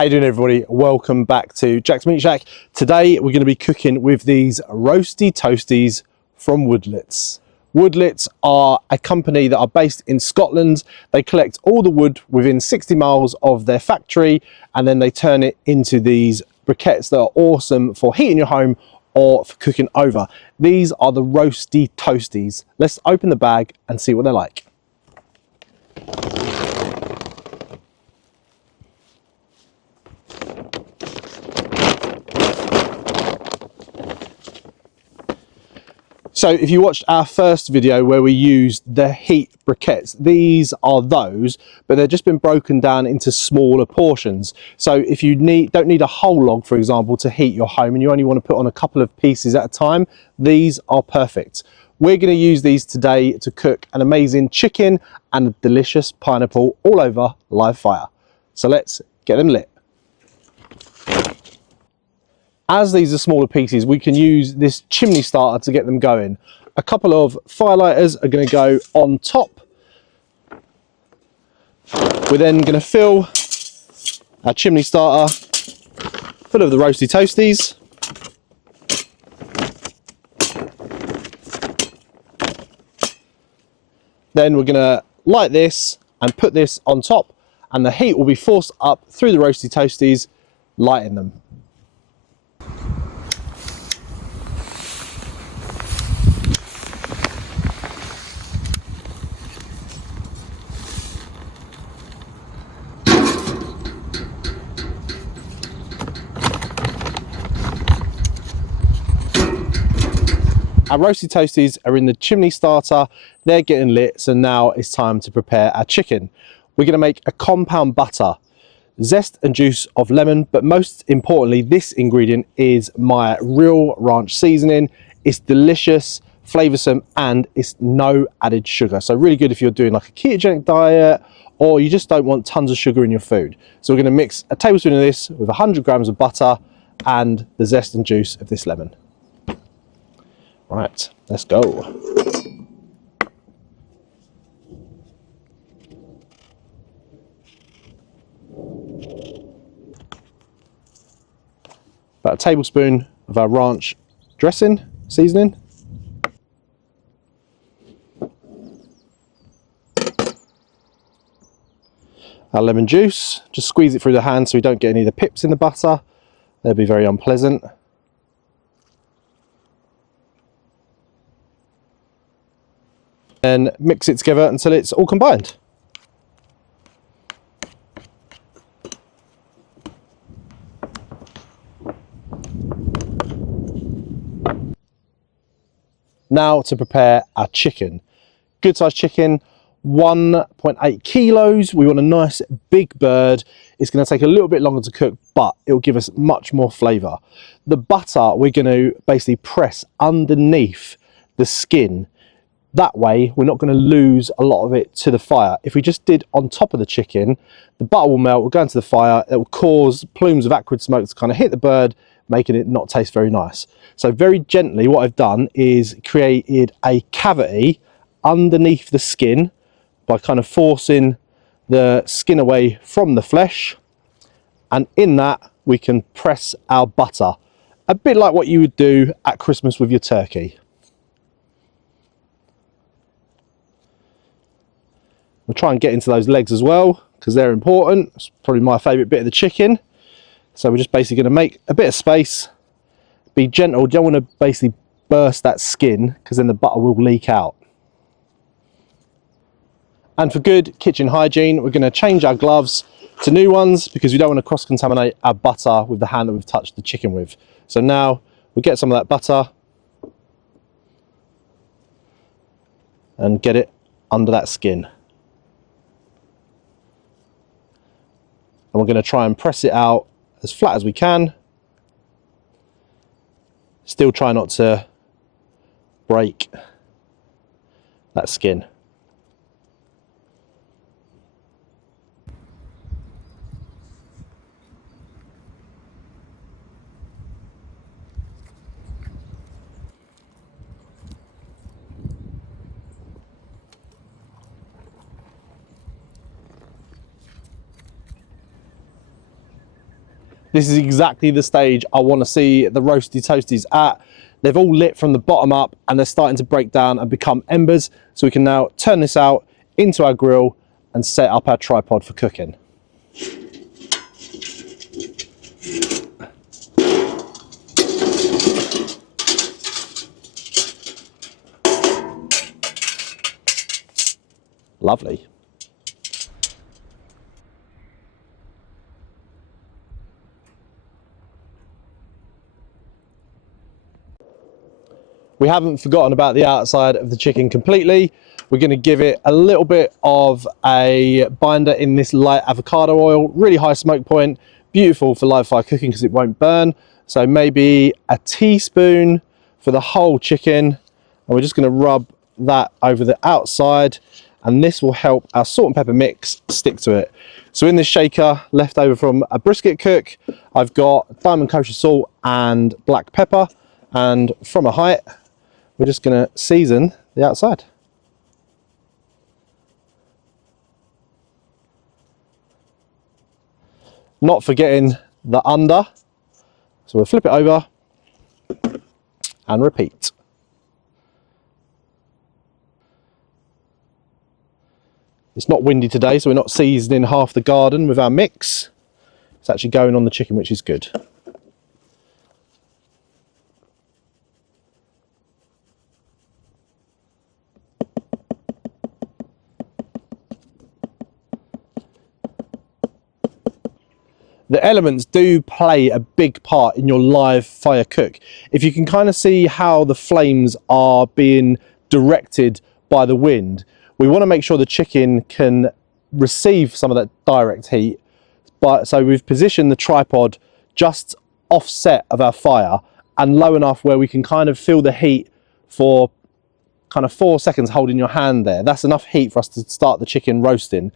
How you doing, everybody? Welcome back to Jack's Meat Shack. Today we're going to be cooking with these roasty toasties from Woodlets. Woodlets are a company that are based in Scotland. They collect all the wood within 60 miles of their factory, and then they turn it into these briquettes that are awesome for heating your home or for cooking over. These are the roasty toasties. Let's open the bag and see what they're like. So if you watched our first video where we used the heat briquettes, these are those, but they've just been broken down into smaller portions. So if you don't need a whole log, for example, to heat your home and you only want to put on a couple of pieces at a time, these are perfect. We're going to use these today to cook an amazing chicken and a delicious pineapple all over live fire. So let's get them lit. As these are smaller pieces, we can use this chimney starter to get them going. A couple of firelighters are going to go on top. We're then going to fill our chimney starter full of the roasty toasties. Then we're going to light this and put this on top, and the heat will be forced up through the roasty toasties, lighting them. Our roasty toasties are in the chimney starter, they're getting lit, so now it's time to prepare our chicken. We're going to make a compound butter, zest and juice of lemon, but most importantly, this ingredient is my real ranch seasoning. It's delicious, flavoursome, and it's no added sugar. So really good if you're doing like a ketogenic diet or you just don't want tons of sugar in your food. So we're going to mix a tablespoon of this with 100 grams of butter and the zest and juice of this lemon. Right, let's go. About a tablespoon of our ranch dressing, seasoning. Our lemon juice, just squeeze it through the hand so we don't get any of the pips in the butter. They'll be very unpleasant. And mix it together until it's all combined. Now to prepare our chicken. Good sized chicken, 1.8 kilos. We want a nice big bird. It's going to take a little bit longer to cook, but it will give us much more flavour. The butter we're going to basically press underneath the skin. That way, we're not going to lose a lot of it to the fire. If we just did on top of the chicken, the butter will melt, will go into the fire, it will cause plumes of acrid smoke to kind of hit the bird, making it not taste very nice. So very gently, what I've done is created a cavity underneath the skin by kind of forcing the skin away from the flesh. And in that, we can press our butter, a bit like what you would do at Christmas with your turkey. We'll try and get into those legs as well because they're important. It's probably my favourite bit of the chicken. So we're just basically going to make a bit of space, be gentle. You don't want to basically burst that skin because then the butter will leak out. And for good kitchen hygiene, we're going to change our gloves to new ones because we don't want to cross-contaminate our butter with the hand that we've touched the chicken with. So now we'll get some of that butter and get it under that skin. And we're going to try and press it out as flat as we can. Still try not to break that skin. This is exactly the stage I want to see the roasty toasties at. They've all lit from the bottom up and they're starting to break down and become embers. So we can now turn this out into our grill and set up our tripod for cooking. Lovely. We haven't forgotten about the outside of the chicken completely. We're going to give it a little bit of a binder in this light avocado oil, really high smoke point, beautiful for live fire cooking because it won't burn. So maybe a teaspoon for the whole chicken. And we're just going to rub that over the outside, and this will help our salt and pepper mix stick to it. So in this shaker left over from a brisket cook, I've got diamond kosher salt and black pepper, and from a height we're just going to season the outside. Not forgetting the under. So we'll flip it over and repeat. It's not windy today, so we're not seasoning half the garden with our mix. It's actually going on the chicken, which is good. The elements do play a big part in your live fire cook. If you can kind of see how the flames are being directed by the wind, we want to make sure the chicken can receive some of that direct heat. So we've positioned the tripod just offset of our fire and low enough where we can kind of feel the heat for kind of 4 seconds holding your hand there. That's enough heat for us to start the chicken roasting.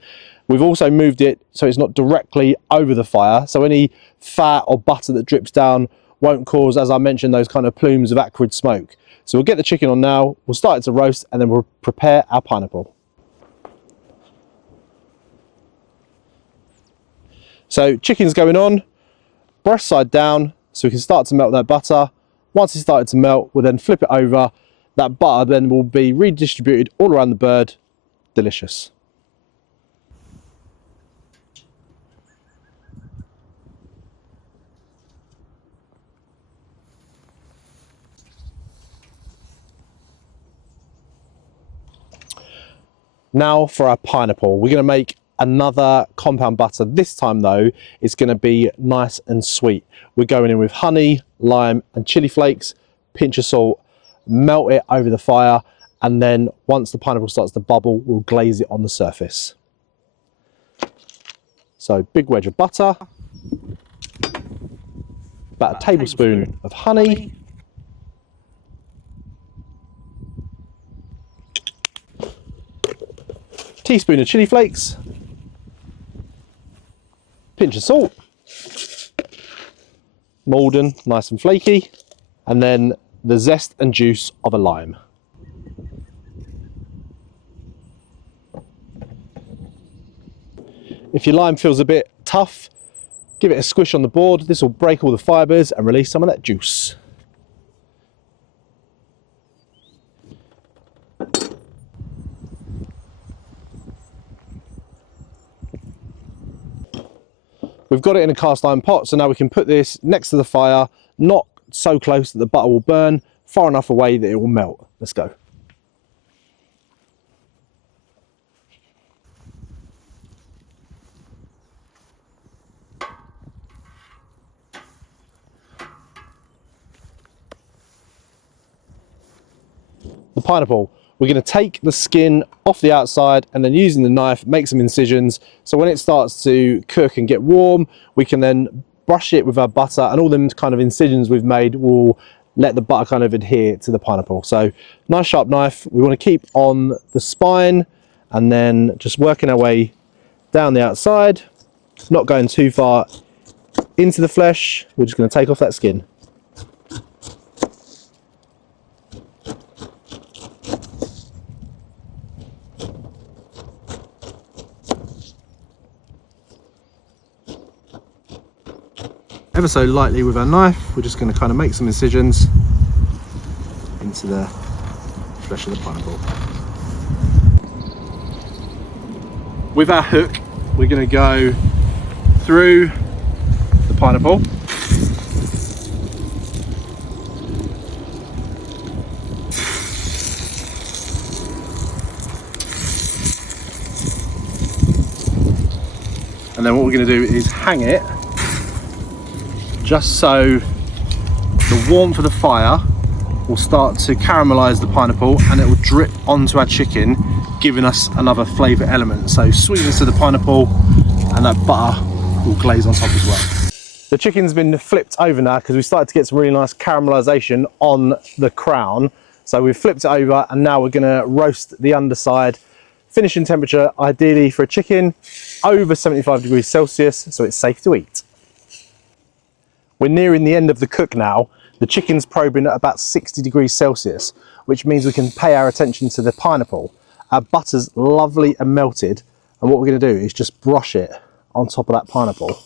We've also moved it so it's not directly over the fire, so any fat or butter that drips down won't cause, as I mentioned, those kind of plumes of acrid smoke. So we'll get the chicken on now, we'll start it to roast, and then we'll prepare our pineapple. So chicken's going on, breast side down, so we can start to melt that butter. Once it's started to melt, we'll then flip it over. That butter then will be redistributed all around the bird. Delicious. Now for our pineapple. We're going to make another compound butter. This time though, it's going to be nice and sweet. We're going in with honey, lime and chili flakes, pinch of salt, melt it over the fire, and then once the pineapple starts to bubble, we'll glaze it on the surface. So big wedge of butter, about a tablespoon of honey, teaspoon of chili flakes, pinch of salt, Maldon, nice and flaky, and then the zest and juice of a lime. If your lime feels a bit tough, give it a squish on the board. This will break all the fibres and release some of that juice. We've got it in a cast iron pot, so now we can put this next to the fire, not so close that the butter will burn, far enough away that it will melt. Let's go. The pineapple, we're going to take the skin off the outside and then using the knife make some incisions, so when it starts to cook and get warm we can then brush it with our butter, and all them kind of incisions we've made will let the butter kind of adhere to the pineapple. So nice sharp knife, we want to keep on the spine and then just working our way down the outside, not going too far into the flesh. We're just going to take off that skin. Ever so lightly with our knife, we're just going to kind of make some incisions into the flesh of the pineapple. With our hook, we're going to go through the pineapple. And then what we're going to do is hang it just so the warmth of the fire will start to caramelise the pineapple and it will drip onto our chicken, giving us another flavour element. So sweetness to the pineapple, and that butter will glaze on top as well. The chicken's been flipped over now because we started to get some really nice caramelisation on the crown. So we've flipped it over and now we're going to roast the underside. Finishing temperature, ideally for a chicken, over 75 degrees Celsius, so it's safe to eat. We're nearing the end of the cook now. The chicken's probing at about 60 degrees Celsius, which means we can pay our attention to the pineapple. Our butter's lovely and melted, and what we're going to do is just brush it on top of that pineapple.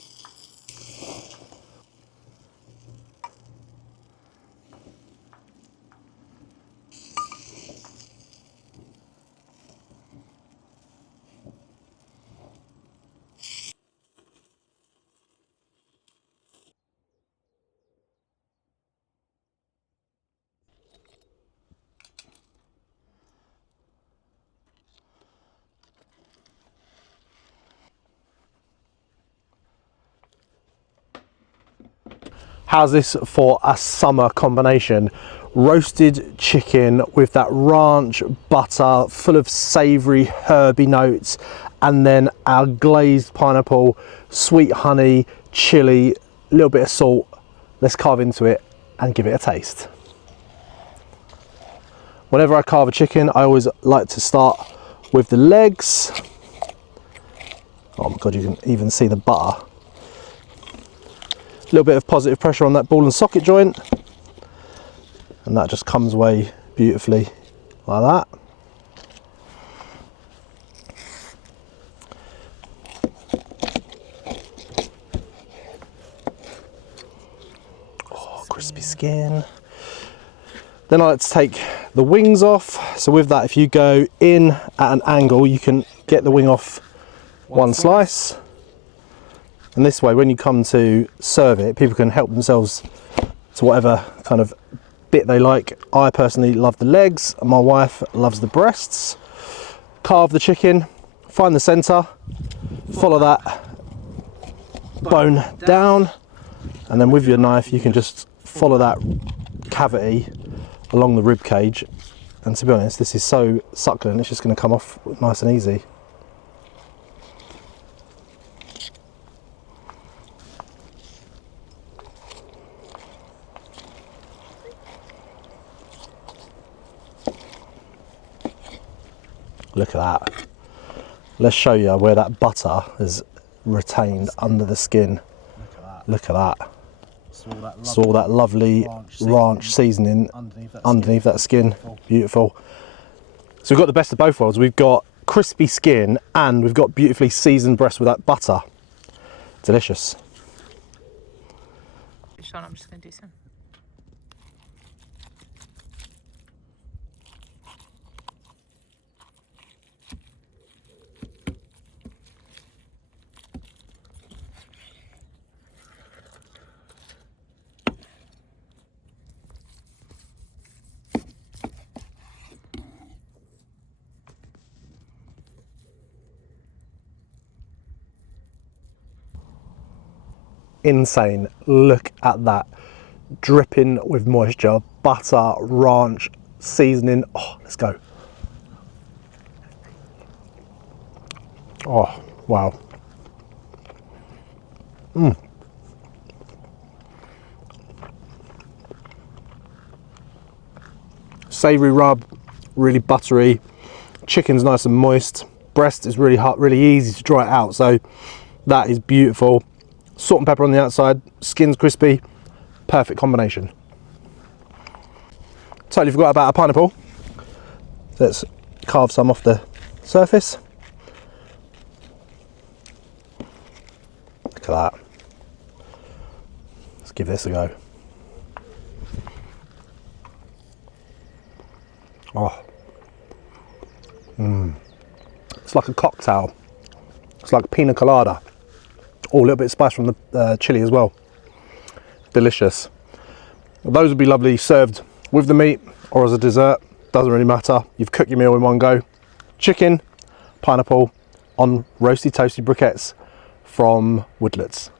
How's this for a summer combination? Roasted chicken with that ranch butter full of savoury herby notes, and then our glazed pineapple, sweet honey, chilli, a little bit of salt. Let's carve into it and give it a taste. Whenever I carve a chicken, I always like to start with the legs. Oh my God, you can even see the butter. A little bit of positive pressure on that ball and socket joint, and that just comes away beautifully like that. Oh, crispy skin. Then I like to take the wings off. So with that, if you go in at an angle, you can get the wing off one slice. And this way, when you come to serve it, people can help themselves to whatever kind of bit they like. I personally love the legs, and my wife loves the breasts. Carve the chicken, find the centre, follow that bone down, and then with your knife, you can just follow that cavity along the rib cage. And to be honest, this is so succulent, it's just going to come off nice and easy. Look at that. Let's show you where that butter is retained under the skin. Look at that. So all that lovely ranch seasoning underneath that skin. Beautiful. So we've got the best of both worlds. We've got crispy skin and we've got beautifully seasoned breast with that butter. Delicious. Sean, I'm just going to do some. Insane. Look at that. Dripping with moisture, butter, ranch, seasoning. Oh, let's go. Oh, wow. Savoury rub, really buttery. Chicken's nice and moist. Breast is really hot, really easy to dry it out. So that is beautiful. Salt and pepper on the outside, skin's crispy. Perfect combination. Totally forgot about our pineapple. Let's carve some off the surface. Look at that. give this a go. Oh. It's like a cocktail. It's like pina colada. Oh, a little bit of spice from the chili as well. Delicious. Those would be lovely served with the meat or as a dessert. Doesn't really matter. You've cooked your meal in one go. Chicken, pineapple on roasty toasty briquettes from Woodlets.